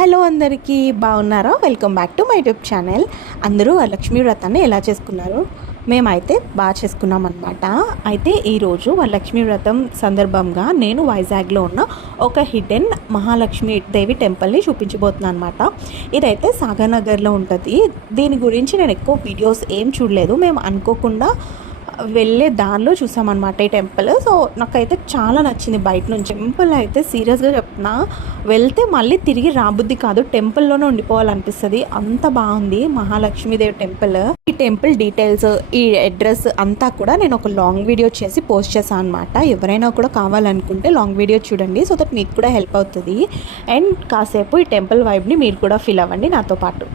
Hello అందరికీ బాగున్నారా? Welcome back to my YouTube channel. అందరూ వరలక్ష్మి వ్రతాన్ని ఎలా చేసుకున్నారు? మేమైతే బాగా చేసుకున్నాం అనమాట. అయితే ఈరోజు వరలక్ష్మి వ్రతం సందర్భంగా నేను వైజాగ్లో ఉన్న ఒక హిడెన్ మహాలక్ష్మి దేవి టెంపుల్ని చూపించబోతున్నాను అనమాట. ఇదైతే సాగర్నగర్లో ఉంటుంది. దీని గురించి నేను ఎక్కువ వీడియోస్ ఏం చూడలేదు. మేము అనుకోకుండా వెళ్ళే దారిలో చూసామన్నమాట ఈ టెంపుల్. సో నాకైతే చాలా నచ్చింది బయట నుంచి. టెంపుల్ అయితే సీరియస్గా చెప్తున్నా, వెళ్తే మళ్ళీ తిరిగి రాబుద్ది కాదు, టెంపుల్లోనే ఉండిపోవాలనిపిస్తుంది, అంత బాగుంది మహాలక్ష్మీదేవి టెంపుల్. ఈ టెంపుల్ డీటెయిల్స్, ఈ అడ్రస్ అంతా కూడా నేను ఒక లాంగ్ వీడియో చేసి పోస్ట్ చేశాను అనమాట. ఎవరైనా కూడా కావాలనుకుంటే లాంగ్ వీడియో చూడండి, సో దట్ మీకు కూడా హెల్ప్ అవుతుంది. అండ్ కాసేపు ఈ టెంపుల్ వైబ్ని మీరు కూడా ఫీల్ అవ్వండి నాతో పాటు.